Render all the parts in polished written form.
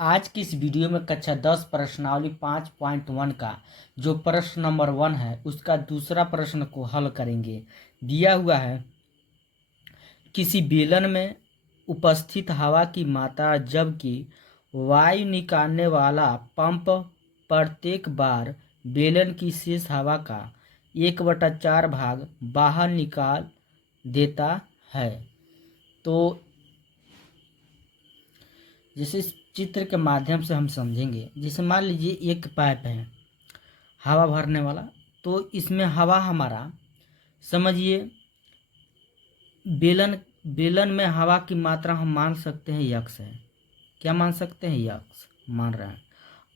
आज की इस वीडियो में कक्षा 10 प्रश्नावली 5.1 का जो प्रश्न नंबर 1 है उसका दूसरा प्रश्न को हल करेंगे। दिया हुआ है किसी बेलन में उपस्थित हवा की मात्रा जबकि वायु निकालने वाला पंप प्रत्येक बार बेलन की शेष हवा का 1/4 भाग बाहर निकाल देता है। तो जैसे इस चित्र के माध्यम से हम समझेंगे, जैसे मान लीजिए एक पाइप है हवा भरने वाला, तो इसमें हवा हमारा समझिए बेलन बेलन में हवा की मात्रा हम मान सकते हैं यक्स है। क्या मान सकते हैं? यक्स मान रहे हैं।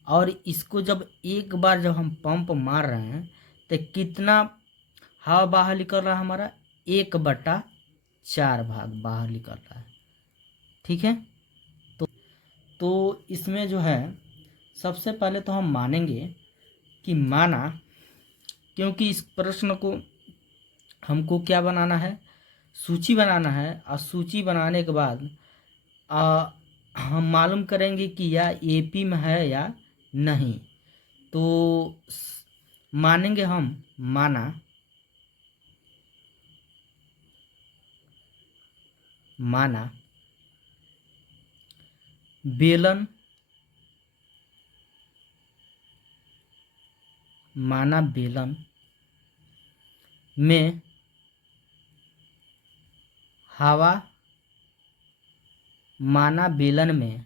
और इसको जब एक बार जब हम पंप मार रहे हैं तो कितना हवा बाहर निकल रहा है? हमारा 1/4 भाग बाहर निकल रहा है। ठीक है, तो इसमें जो है सबसे पहले तो हम मानेंगे कि माना, क्योंकि इस प्रश्न को हमको क्या बनाना है? सूची बनाना है। और सूची बनाने के बाद हम मालूम करेंगे कि यह एपी में है या नहीं। तो मानेंगे हम, माना बेलन में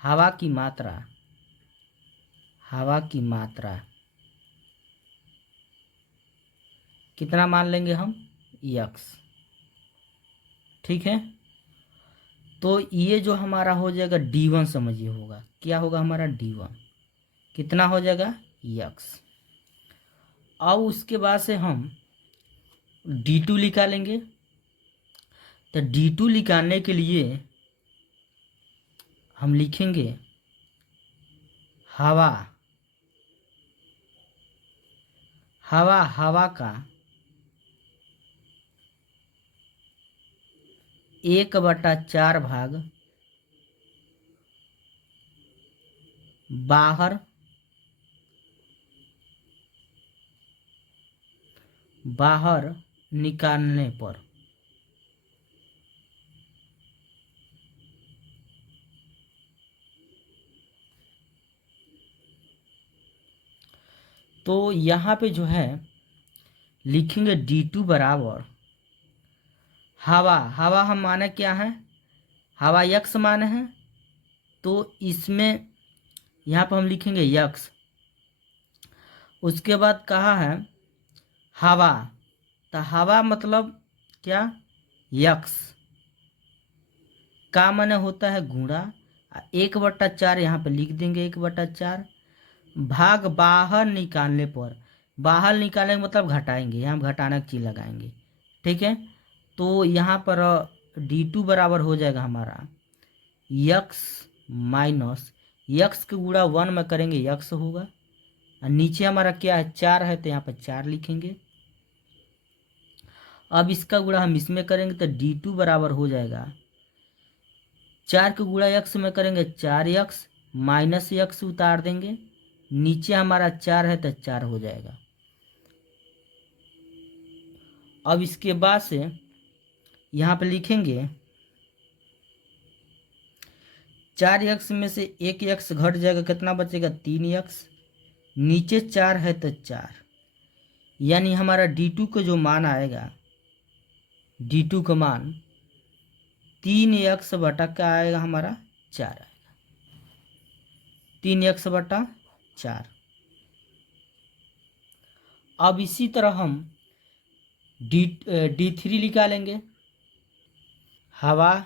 हवा की मात्रा कितना मान लेंगे हम? यक्स। ठीक है, तो ये जो हमारा हो जाएगा D1, समझिए होगा क्या होगा हमारा? D1 कितना हो जाएगा? यक्स। अब उसके बाद से हम D2 निकालेंगे। तो D2 निकालने के लिए हम लिखेंगे हवा का 1/4 भाग बाहर निकालने पर। तो यहाँ पे जो है लिखेंगे D2 बराबर हवा हम माने क्या है? हवा यक्स माने हैं, तो इसमें यहाँ पर हम लिखेंगे यक्स। उसके बाद कहा है हवा, तो हवा मतलब क्या? यक्स का माने होता है गुणा 1/4, यहाँ पे लिख देंगे 1/4 भाग बाहर निकालने पर। बाहर निकालने का मतलब घटाएंगे, यहाँ हम घटाना की चीज लगाएंगे। ठीक है, तो यहाँ पर D2 बराबर हो जाएगा हमारा यक्स माइनस यक्स के गुणा 1 में करेंगे यक्स होगा। और नीचे हमारा क्या है? 4 है, तो यहाँ पर 4 लिखेंगे। अब इसका गुणा हम इसमें करेंगे तो D2 बराबर हो जाएगा 4 के गुणा यक्स में करेंगे 4x माइनस यक्स उतार देंगे। नीचे हमारा 4 है तो 4 हो जाएगा। अब इसके बाद से यहाँ पे लिखेंगे 4x में से 1x घट जाएगा, कितना बचेगा? 3x। नीचे 4 है तो 4, यानी हमारा D2 का जो मान आएगा, D2 का मान 3x बटा क्या आएगा हमारा? 4 आएगा। 3x/4। अब इसी तरह हम D3 निकालेंगे। हवा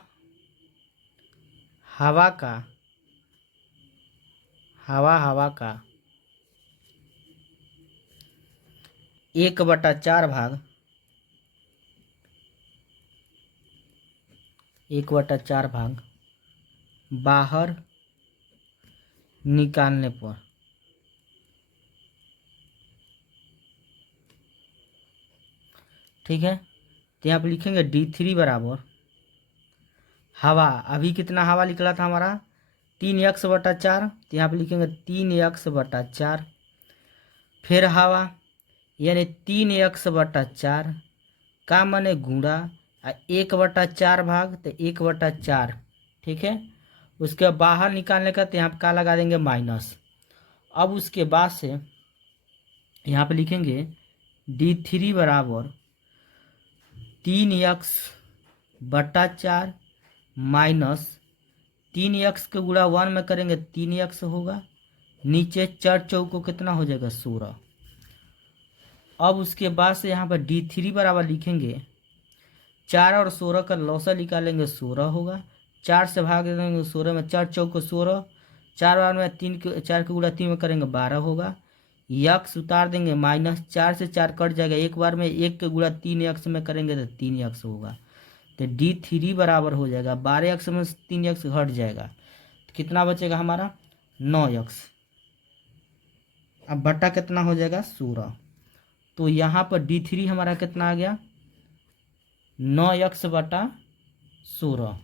का 1/4 भाग 1/4 भाग बाहर निकालने पर। ठीक है, तो यहाँ पे लिखेंगे D3 बराबर हवा, अभी कितना हवा निकला था हमारा? 3x/4, तो यहाँ पे लिखेंगे 3x/4। फिर हवा यानी 3x/4 का माने गुणा 1/4 भाग, तो 1/4। ठीक है, उसके बाहर निकालने का तो यहाँ पे का लगा देंगे माइनस। अब उसके बाद से यहाँ पे लिखेंगे D3 बराबर 3x/4 माइनस 3x के गुणा 1 में करेंगे 3x होगा, नीचे 4 चौको कितना हो जाएगा 16। अब उसके बाद से यहाँ पर D3 बराबर लिखेंगे 4 और 16 का लौसा निकालेंगे 16 होगा, 4 से भाग देंगे 16 में, 4 चौको 16, 4 बार में 4 के गुणा 3 में करेंगे 12 होगा, यक्स उतार देंगे माइनस, 4 से 4 कट जाएगा, एक बार में 1 के गुणा 3x में करेंगे तो 3x होगा, तो D3 बराबर हो जाएगा 12x में 3x घट जाएगा, तो कितना बचेगा हमारा 9x। अब बटा कितना हो जाएगा 16, तो यहाँ पर D3 हमारा कितना आ गया 9x/16।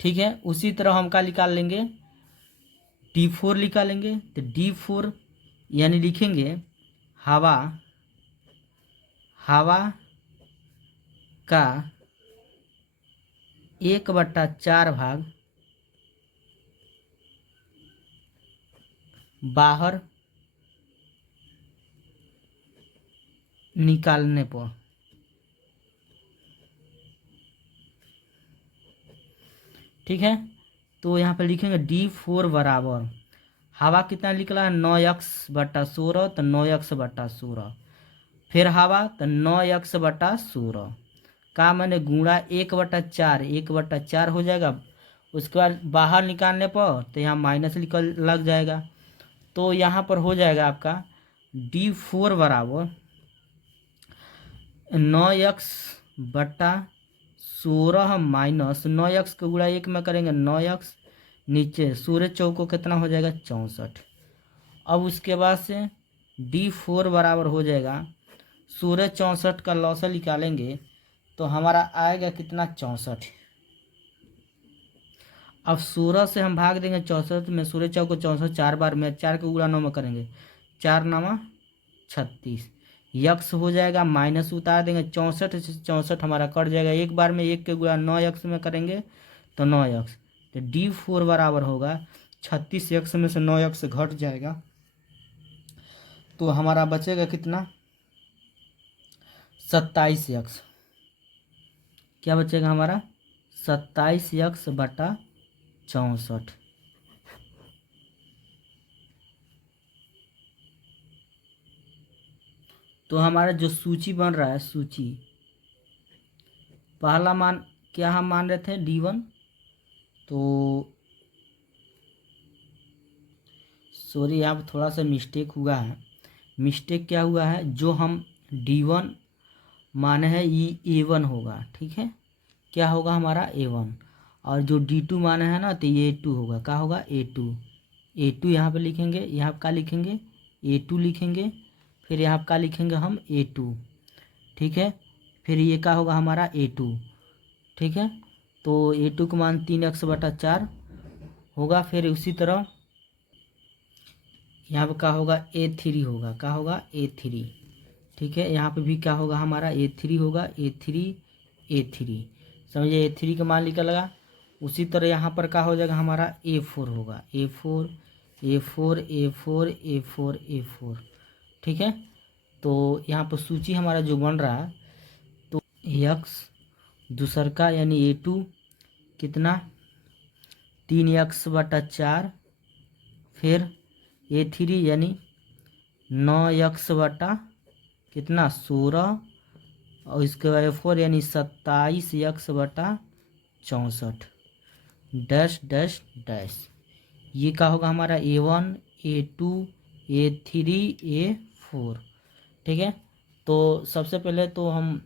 ठीक है, उसी तरह हम क्या निकाल लेंगे D4 निकालेंगे, तो D4 यानी लिखेंगे हवा का 1/4 भाग बाहर निकालने पर, ठीक है, तो यहाँ पे लिखेंगे D4 बराबर हवा कितना निकला है 9x/16, तो 9x/16, फिर हवा तो 9x/16 का मैंने गुणा 1/4, 1/4 हो जाएगा। उसके बाद बाहर निकालने पर तो यहाँ माइनस निकल लग जाएगा, तो यहाँ पर हो जाएगा आपका D4 बराबर 9x/16 माइनस 9x को गुणा 1 में करेंगे 9x, नीचे 16 चौको कितना हो जाएगा 64। अब उसके बाद से D4 बराबर हो जाएगा 16 64 का लौसा निकालेंगे तो हमारा आएगा कितना 64। अब 16 से हम भाग देंगे 64 में, 16 चौको 64, 4 बार में 4 के गुणा 9 में करेंगे 4 9 36, यक्स हो जाएगा माइनस उतार देंगे 64 से 64 हमारा कट जाएगा, एक बार में 1 के गुणा 9x में करेंगे तो 9x, तो D4 बराबर होगा 36x में से 9x घट जाएगा, तो हमारा बचेगा कितना 27x। क्या बचेगा हमारा 27x/64। तो हमारा जो सूची बन रहा है, सूची पहला मान क्या हम मान रहे थे D1, तो सॉरी यहाँ पर थोड़ा सा मिस्टेक हुआ है। मिस्टेक क्या हुआ है, जो हम D1 माने हैं ये A1 होगा, ठीक है, क्या होगा हमारा A1, और जो D2 माने हैं ना तो ये A2 होगा, क्या होगा A2 यहाँ पे लिखेंगे, यहाँ पे क्या लिखेंगे A2 लिखेंगे, फिर यहाँ पे क्या लिखेंगे हम A2, ठीक है, फिर ये क्या होगा हमारा A2, ठीक है, तो A2 का मान 3x/4 होगा। फिर उसी तरह यहाँ पे क्या होगा A3 होगा, क्या होगा A3, ठीक है, यहाँ पे भी क्या होगा हमारा A3 होगा, A3 समझिए A3 का मान निकलेगा। उसी तरह यहाँ पर क्या हो जाएगा हमारा A4 होगा, A4, ठीक है, तो यहाँ पर सूची हमारा जो बन रहा है, तो x दूसर का यानी A2 कितना 3x/4, फिर A3 यानी 9x कितना 16, और इसके बाद A4 यानी 27x/64 डैश डैश डैश। ये क्या होगा हमारा A1 A2 A3 A4, ठीक है। तो सबसे पहले तो हम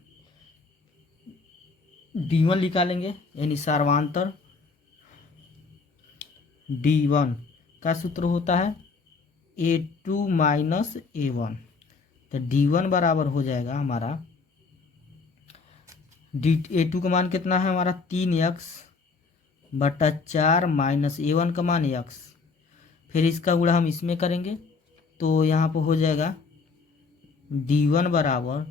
D1 निकालेंगे, यानी सार्वांतर D1 का सूत्र होता है A2 माइनस A1, तो D1 बराबर हो जाएगा हमारा A2 का मान कितना है हमारा 3x बटा 4 माइनस A1 का मान x। फिर इसका गुणा हम इसमें करेंगे तो यहाँ पर हो जाएगा D1 बराबर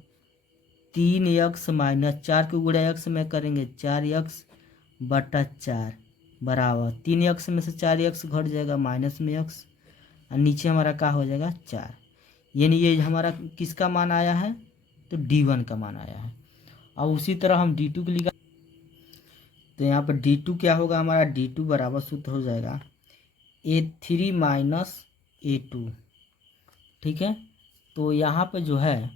3x माइनस 4 के गुणा x में करेंगे 4x बटा 4 बराबर 3x में से 4x घट जाएगा माइनस में x, और नीचे हमारा क्या हो जाएगा 4। यानी ये हमारा किसका मान आया है, तो D1 का मान आया है। अब उसी तरह हम D2 के लिए, तो यहाँ पर D2 क्या होगा हमारा, D2 बराबर सूत्र हो जाएगा A3 माइनस A2। ठीक है, तो यहाँ पे जो है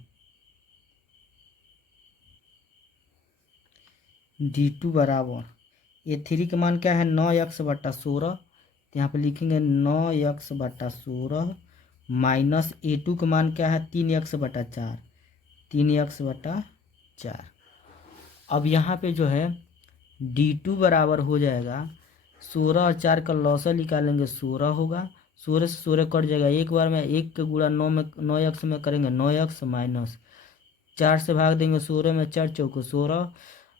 D2 बराबर A3 का मान क्या है 9x बटा 16, तो यहाँ पे लिखेंगे 9x बटा 16 माइनस A2 का मान क्या है 3x बटा 4, 3x बटा 4। अब यहाँ पे जो है D2 बराबर हो जाएगा 16 और 4 का लॉसा निकालेंगे 16 होगा, 16 से 16 कट जाएगा, एक बार में 1 का गुणा 9x में करेंगे 9x माइनस 4 से भाग देंगे 16 में, 4 चौको 16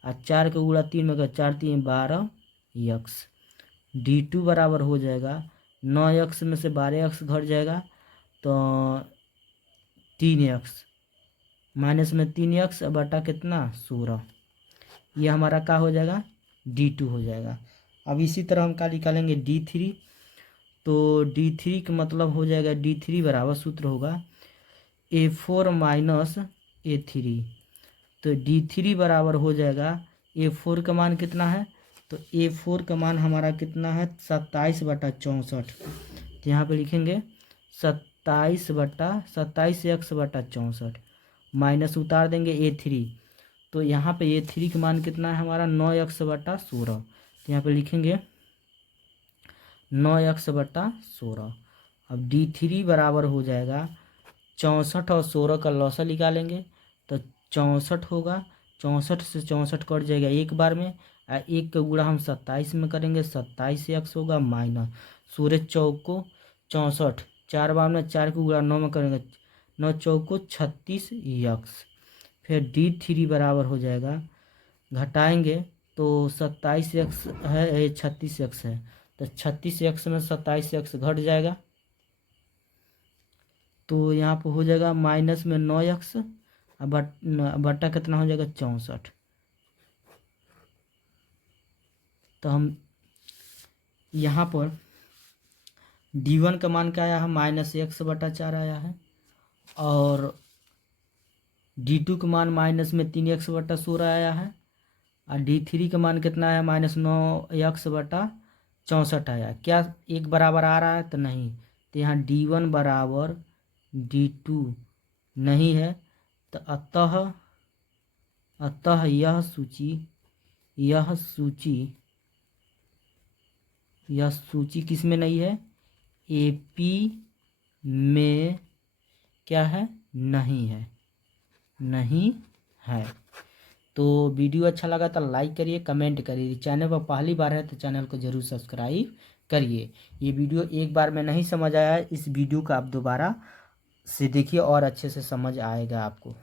और 4 का गुणा 3 में 4 3 12x। D2 बराबर हो जाएगा 9x में से 12x घट जाएगा तो 3x माइनस में 3x बटा कितना 16, ये हमारा क्या हो जाएगा D2 हो जाएगा। अब इसी तरह हम क्या निकालेंगे D3, तो D3 का मतलब हो जाएगा D3 बराबर सूत्र होगा A4 माइनस A3, तो D3 बराबर हो जाएगा A4 का मान कितना है, तो A4 का मान हमारा कितना है 27 बटा 64, तो यहाँ पे लिखेंगे 27 x बटा 64 माइनस उतार देंगे A3, तो यहाँ पे A3 का मान कितना है हमारा 9x बटा 16, तो यहाँ पे लिखेंगे 9x बटा 16। अब D3 बराबर हो जाएगा 64 और 16 का लॉसा निकालेंगे तो 64 होगा, 64 से 64 कट जाएगा एक बार में, और एक का गुणा हम 27 में करेंगे 27x होगा माइनस 16 चौको 64, 4 बार में 4 को गुणा 9 में करेंगे 9 चौको 36x। फिर D3 बराबर हो जाएगा, घटाएंगे तो 27x है 36x है, तो 36x में 27x घट जाएगा, तो यहाँ पर हो जाएगा माइनस में 9x बटा कितना हो जाएगा 64। तो हम यहाँ पर D1 का मान क्या आया है माइनस x बटा 4 आया है, और D2 का मान माइनस में 3x बटा 16 आया है, और D3 का मान कितना आया माइनस 9x बटा 64 आया। क्या एक बराबर आ रहा है, तो नहीं, तो यहाँ D1 बराबर D2 नहीं है, तो अतः यह सूची किस में नहीं है, AP में क्या है नहीं है। तो वीडियो अच्छा लगा तो लाइक करिए, कमेंट करिए, चैनल पर पहली बार है तो चैनल को जरूर सब्सक्राइब करिए। ये वीडियो एक बार में नहीं समझ आया है, इस वीडियो को आप दोबारा से देखिए और अच्छे से समझ आएगा आपको।